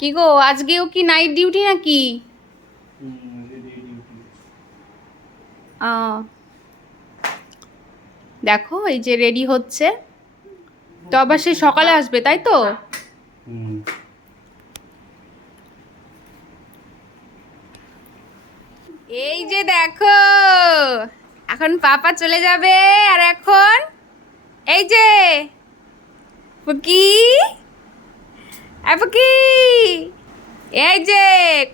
কি গো, আজকেও কি নাইট ডিউটি নাকি? দেখো এই যে রেডি হচ্ছে, তো আবার সে সকালে আসবে তাই তো? এই যে দেখো, এখন পাপা চলে যাবে। আর এখন এই যে পুকি, পুকি, এই যে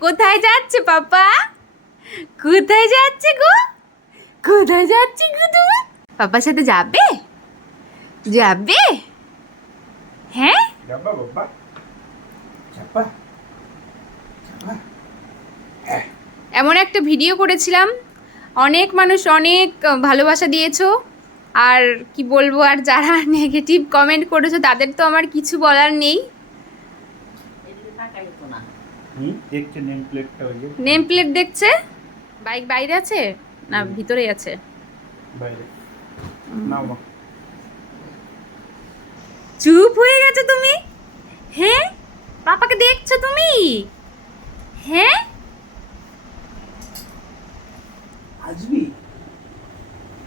কোথায় যাচ্ছে পাপা? কোথায় যাচ্ছে গো? কোথায় যাচ্ছে গো তুমি? পাপার সাথে যাবে? যাবে? হ্যাঁ, যাবা বাবা, যাবা, যাবা। এমন একটা ভিডিও করেছিলাম, অনেক মানুষ অনেক ভালোবাসা দিয়েছো। আর কি বলবো, আর যারা নেগেটিভ কমেন্ট করেছো তাদের তো আমার কিছু বলার নেই। দেখছে নেম প্লেটটা, ওই যে নেম প্লেট দেখছে। বাইক বাইরে আছে না ভিতরেই আছে? বাইরে। নাও মা। চুপ হয়ে গেছো তুমি? হ্যাঁ, পাপাকে দেখছো তুমি? হ্যাঁ, আসবি?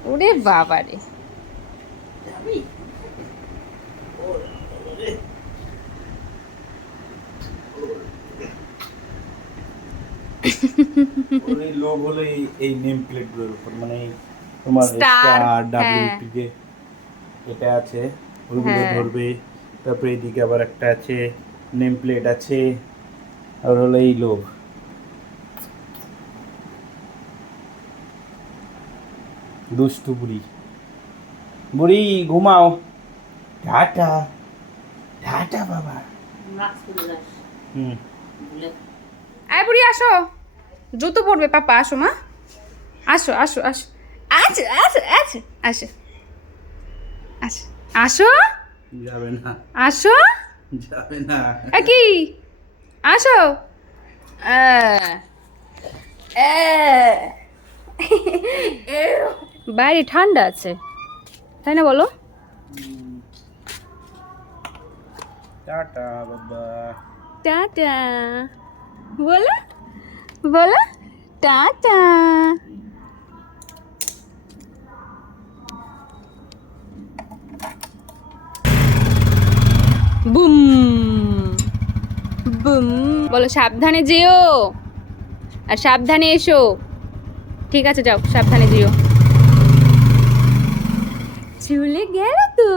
ওরে বাবা রে। যাবি? ওর এই লোভ হলো এই নেম প্লেট গুলোর উপর, মানে তোমার Star, স্টার হ্যাঁ। WP যে এটা আছে ওইগুলো হ্যাঁ। ধরবে। তারপরে এদিকে আবার একটা আছে, নেম প্লেট আছে। আর হলো এই লোভ। দুষ্টু বুড়ি, বুড়ি ঘুমাও। টাটা, টাটা বাবা। হুম। আয় বুড়ি আসো, জুতো পরবে পাপা, আসো মা, আসো আসো আসো, আসো আসো আসো আসো আসো আসো যাবে না, আসো। যাবে না। কি আসো। আহ, আহ। বাইরে ঠান্ডা আছে তাই না বলো? টাটা বাবা। টাটা বলো, বলো টাটা। বুম বুম, বলো সাবধানে যেও আর সাবধানে এসো। ঠিক আছে যাও, সাবধানে যেও। চলে গেল তো।